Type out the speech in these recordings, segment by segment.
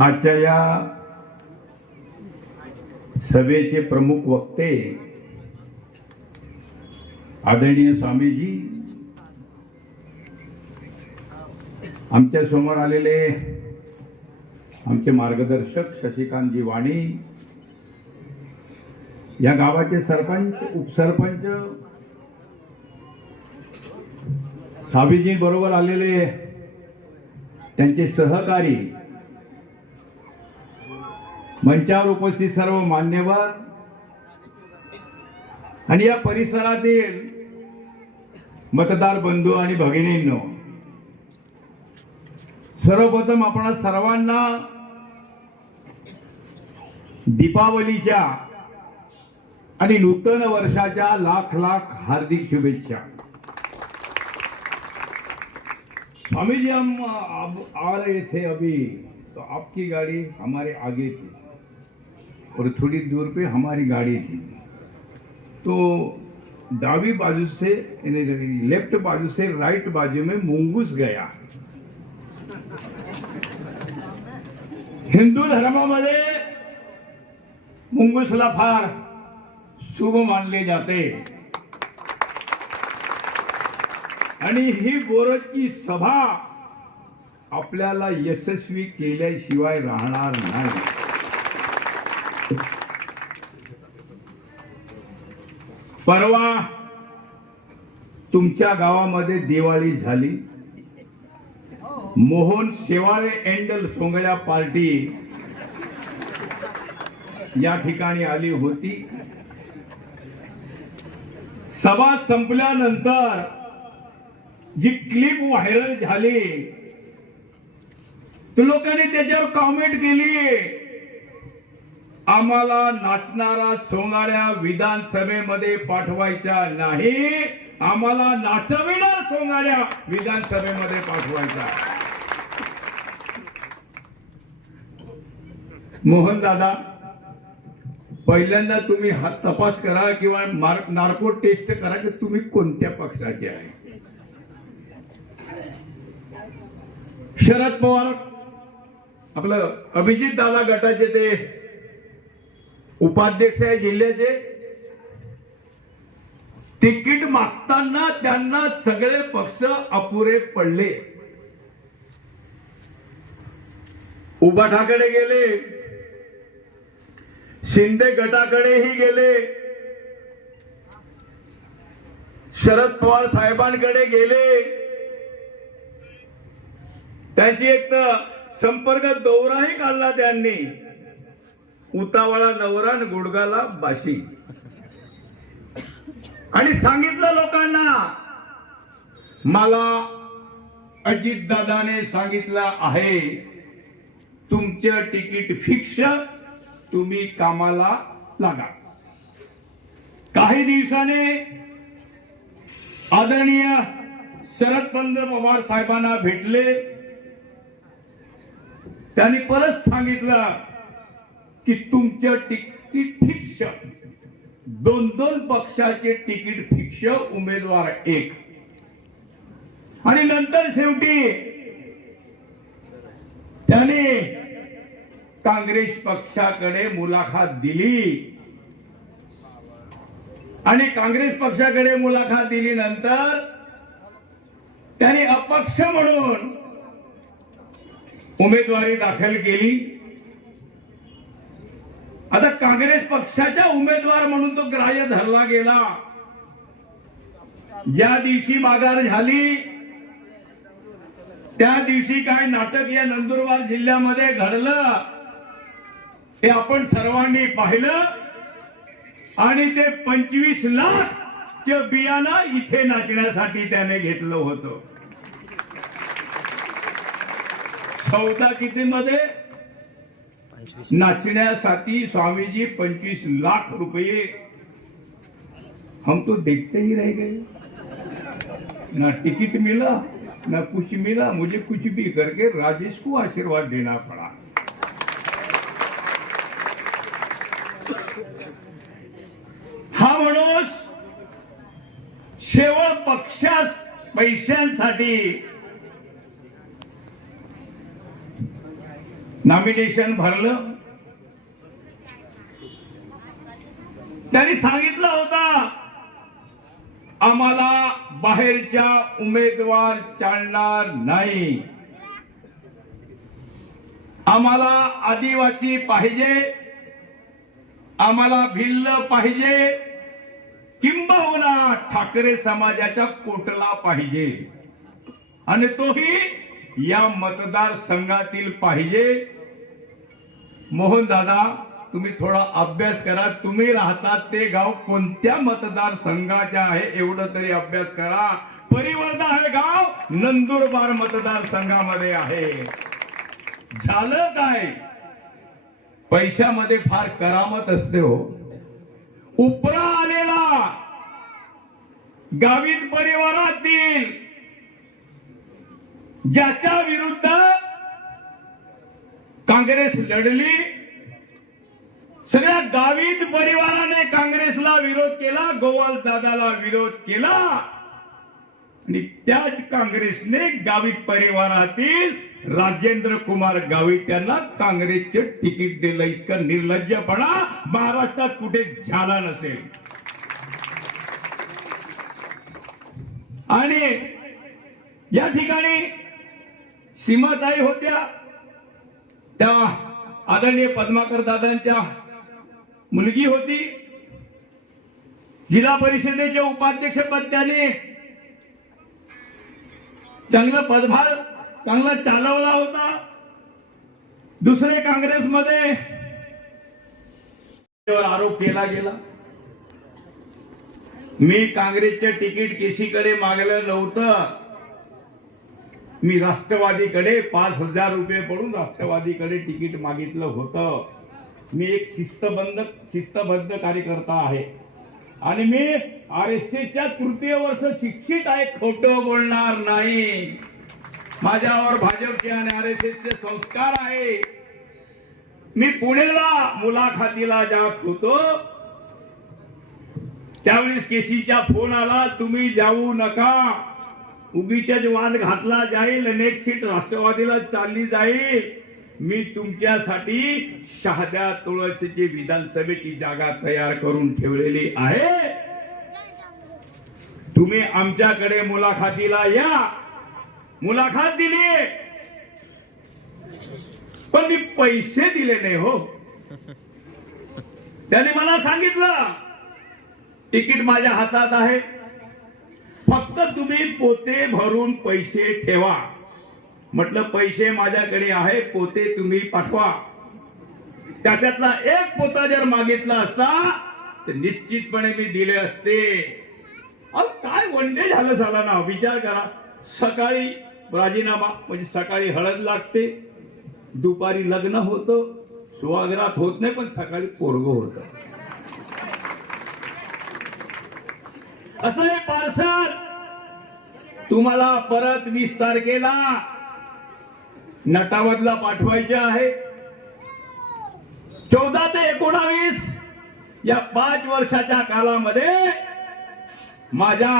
आजच्या या सभेचे प्रमुख वक्ते आदरणीय स्वामीजी आमच्यासमोर आलेले आमचे मार्गदर्शक शशिकांतजी वाणी या गावाचे सरपंच उपसरपंच स्वामीजी बरोबर आलेले त्यांचे सहकारी मंचावर उपस्थित सर्व मान्यवर. आणि या परिसरातील मतदार बंधू आणि भगिनींनो सर्वप्रथम आपण सर्वांना दीपावलीच्या आणि नूतन वर्षाच्या लाख लाख हार्दिक शुभेच्छा. स्वामी जी हम अब आ रहे थे अभी तो आपकी गाड़ी हमारे आगे थी. और थोड़ी दूर पे हमारी गाड़ी थी। तो डावी बाजू से लेफ्ट बाजू से राइट बाजू में मुंगूस गया। हिंदू धर्मामध्ये मुंगूसला फार शुभ मानले जाते। आणि ही गोरजची सभा आपल्याला यशस्वी केल्याशिवाय राहणार नाही। परवा तुमच्या गावामध्ये दिवाळी झाली. मोहन शेवाळे एंडल सोंगळ्या पार्टी या ठिकाणी आली होती. सभा संपल्यानंतर जी क्लिप व्हायरल झाली लोकांनी त्याच्यावर कॉमेंट केली. आम्हाला नाचणारा सोंगाऱ्या विधानसभेमध्ये पाठवायच्या नाही. आम्हाला नाचविणार सोंगाऱ्या विधानसभेमध्ये पाठवायचा. मोहन दादा पहिल्यांदा तुम्ही हा तपास करा किंवा मार- नार्को टेस्ट करा की तुम्ही कोणत्या पक्षाचे आहे? शरद पवार आपलं अभिजित दादा गटाचे ते उपाध्यक्ष आहे जिल्ह्याचे. तिकीट मागताना त्यांना सगळे पक्ष अपुरे पडले. उबाठाकडे गेले. शिंदे गटाकडेही गेले. शरद पवार साहेबांकडे गेले. त्यांची एक तर संपर्क दौराही काढला त्यांनी. उतावळा नवरा गुडगाला बाशी. आणि सांगितलं लोकांना मला अजित दादाने सांगितलं आहे तुमचं तिकीट फिक्स तुम्ही कामाला लागा. काही दिवसाने आदरणीय शरदचंद्र पवार साहेबांना भेटले. त्यांनी परत सांगितलं की तुमचं तिकीट फिक्स दोन दोन पक्षाचे तिकीट फिक्स उमेदवार एक. आणि नंतर शेवटी त्याने काँग्रेस पक्षाकडे मुलाखत दिली. आणि काँग्रेस पक्षाकडे मुलाखत दिली नंतर त्याने अपक्ष म्हणून उमेदवारी दाखल केली. आता काँग्रेस पक्षाच्या उमेदवार म्हणून तो ग्राह्य धरला गेला. ज्या दिवशी माघार झाली त्या दिवशी काय नाटक या नंदुरबार जिल्ह्यामध्ये घडलं हे आपण सर्वांनी पाहिलं. आणि ते पंचवीस लाख च बियाणं इथे नाचण्यासाठी त्याने घेतलं होतं. चौदा किती मध्ये नाचण्यासाठी स्वामीजी पंचवीस लाख रुपये. हम तो देखते ही रह गए. ना टिकट मिला ना कुछ मिला मुझे कुछ भी करके राजेश को आशीर्वाद देना पड़ा. हा माणूस शेवळ पक्षास पैशांसाठी नॉमिनेशन भरलं. त्यांनी सांगितलं होता आम्हाला बाहेरच्या उमेदवार चालणार नाही. आम्हाला आदिवासी पाहिजे आम्हाला भिल्ल पाहिजे किंबहुना ठाकरे समाजाच्या कोटला पाहिजे. आणि तोही या मतदारसंघातील पाहिजे. मोहन दादा तुम्ही थोडा अभ्यास करा. तुम्ही राहतात ते गाव कोणत्या मतदारसंघाचे आहे एवढं तरी अभ्यास करा. परिवर्धा हे गाव नंदुरबार मतदारसंघामध्ये आहे. झालं काय? पैशामध्ये फार करामत असते हो. उपरा आलेला. गावीत परिवारातील ज्याच्या विरुद्ध काँग्रेस लढली सगळ्या गावित परिवाराने काँग्रेसला विरोध केला गोवाल दादाला विरोध केला आणि त्याच काँग्रेसने गावित परिवारातील राजेंद्र कुमार गावित यांना काँग्रेसचे तिकीट दिलं. इतकं निर्लज्जपणा महाराष्ट्रात कुठे झाला नसेल. आणि या ठिकाणी सीमाताई होत्या. त्या आदरणीय पद्माकर दादांच्या मुलगी होती. जिल्हा परिषदेचे उपाध्यक्ष पद त्याने चांगला पदभार चांगला चालवला होता. दुसरे काँग्रेसमध्ये आरोप केला गेला. मी काँग्रेसचे तिकीट केसीकडे मागलं नव्हतं. मी राष्ट्रवादीकडे पाच हजार रुपये पडून राष्ट्रवादीकडे तिकीट मागितलं होतं. मी एक शिस्तबद्ध शिस्तबद्ध कार्यकर्ता आहे. आणि मी आर एस च्या तृतीय वर्ष शिक्षित आहे खोटं बोलणार नाही. माझ्यावर भाजपचे आणि आर एस चे संस्कार आहे. मी पुण्याला मुलाखतीला जात होतो. त्यावेळेस केसीच्या फोन आला तुम्ही जाऊ नका. उगीच्या वाद घातला जाईल नेक्स्ट सीट राष्ट्रवादीला चालली जाईल. मी तुमच्यासाठी शहाद्या तुळशीची विधानसभेची जागा तयार करून ठेवलेली आहे. तुम्ही आमच्याकडे मुलाखतीला या. मुलाखत दिली. पण मी पैसे दिले नाही हो. त्याने मला सांगितलं तिकीट माझ्या हातात आहे. फक्त तुम्ही पोते भरून पैसे ठेवा. म्हटलं पैसे माझ्याकडे आहे पोते तुम्ही पाठवा. त्याच्यातला एक पोता जर मागितला असता तर निश्चितपणे मी दिले असते. अहो काय वंडे झालं झाला ना विचार करा. सकाळी राजीनामा म्हणजे सकाळी हळद लागते दुपारी लग्न होतं सुवागरात होत नाही पण सकाळी पोरग होत. असं हे पार्सल. तुम्हाला परत वीस तारखेला नटावदला पाठवायचे आहे. चौदा ते एकोणावीस या पाच वर्षाच्या कालामध्ये माझ्या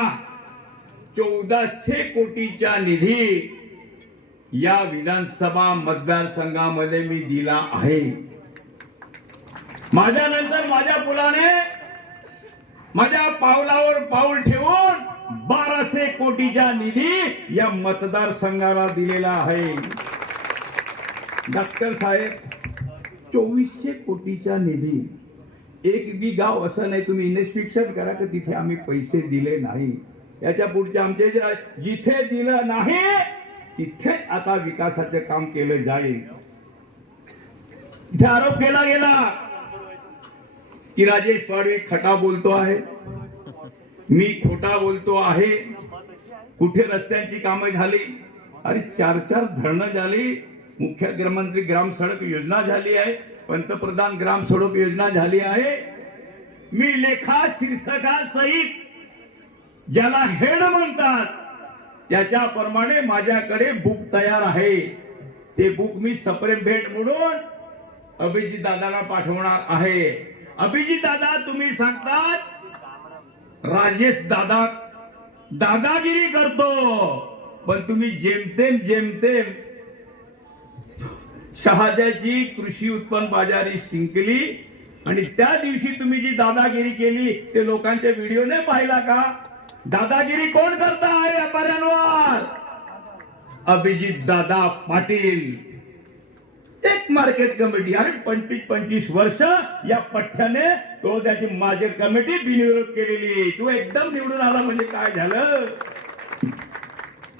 चौदाशे कोटीचा निधी या विधानसभा मतदारसंघामध्ये मी दिला आहे. माझ्यानंतर माझ्या मुलाने माझ्या पावलावर पाऊल ठेवून बाराशे कोटीचा निधी या मतदारसंघाला दिलेला आहे. डॉक्टर साहेब चोवीसशे कोटीचा निधी एक बी गाव असं नाही तुम्ही इन्व्हेस्टिगेशन करा की तिथे आम्ही पैसे दिले नाही? याच्या पुढचे आमचे जे जिथे दिलं नाही तिथे आता विकासाचे काम केलं जाईल. इथे आरोप केला गेला की राजेश पाडवे खटा बोलतो आहे मी खोटा बोलतो आहे. कुठे रस्त्यांची कामं झाली? अरे चार चार धरणं झाली. मुख्यमंत्री ग्राम सडक योजना झाली आहे. पंतप्रधान ग्राम सडक योजना झाली आहे. मी लेखा शीर्षका सहित ज्याला हेड म्हणतात त्याच्याप्रमाणे माझ्याकडे बुक तयार आहे. ते बुक मी सप्रेम भेट म्हणून अभिजित दादाला पाठवणार आहे. अभिजित दादा तुम्ही सांगतात राजेश दादा दादागिरी करतो. पण तुम्ही जेमतेम जेमतेम शहाद्याची कृषी उत्पन्न बाजारी जिंकली आणि त्या दिवशी तुम्ही जी दादागिरी केली ते लोकांच्या व्हिडिओने पाहिला का? दादागिरी कोण करता आहे व्यापाऱ्यांवर अभिजित दादा पाटील. एक मार्केट कमिटी अरे पंचवीस पंचवीस वर्ष या पठ्ठ्याने तो त्याची मार्केट कमिटी बिनविरोध केलेली तो एकदम निवडून आला म्हणजे काय झालं?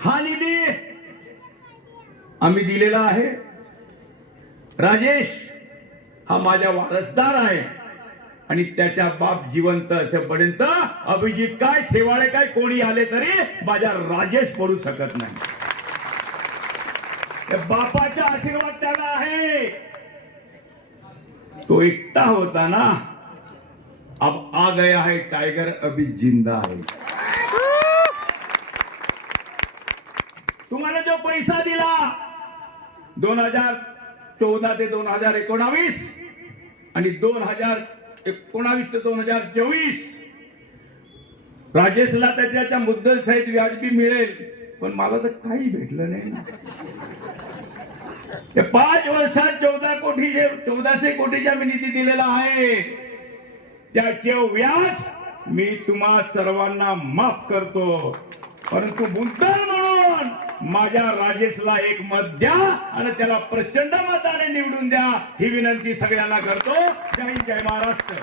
हा निधी आम्ही दिलेला आहे. राजेश हा माझा वारसदार आहे. आणि त्याच्या बाप जिवंत असेपर्यंत अभिजित काय शेवाळे काय कोणी आले तरी माझा राजेश पडू शकत नाही. बापाच्या बापाचा आशीर्वाद त्याला आहे. तो एकटा होता ना. अब आ गया है टाइगर अभी जिंदा है. तुम्हाला जो पैसा दिला दोन हजार चौदा ते दोन हजार एकोणावीस आणि दोन हजार एकोणावीस ते दोन हजार चोवीस. राजेशला त्याच्या मुद्दल सहित व्याजबी मिळेल पण मला तर काही भेटलं नाही पाच वर्षात चौदा कोटीचे चौदाशे कोटीचा मी निधी दिलेला आहे. त्याचे व्याज मी तुम्हा सर्वांना माफ करतो. परंतु मुद्दल म्हणून माझ्या राजेशला एक मत द्या आणि त्याला प्रचंड मताने निवडून द्या. ही विनंती सगळ्यांना करतो. जय जय महाराष्ट्र.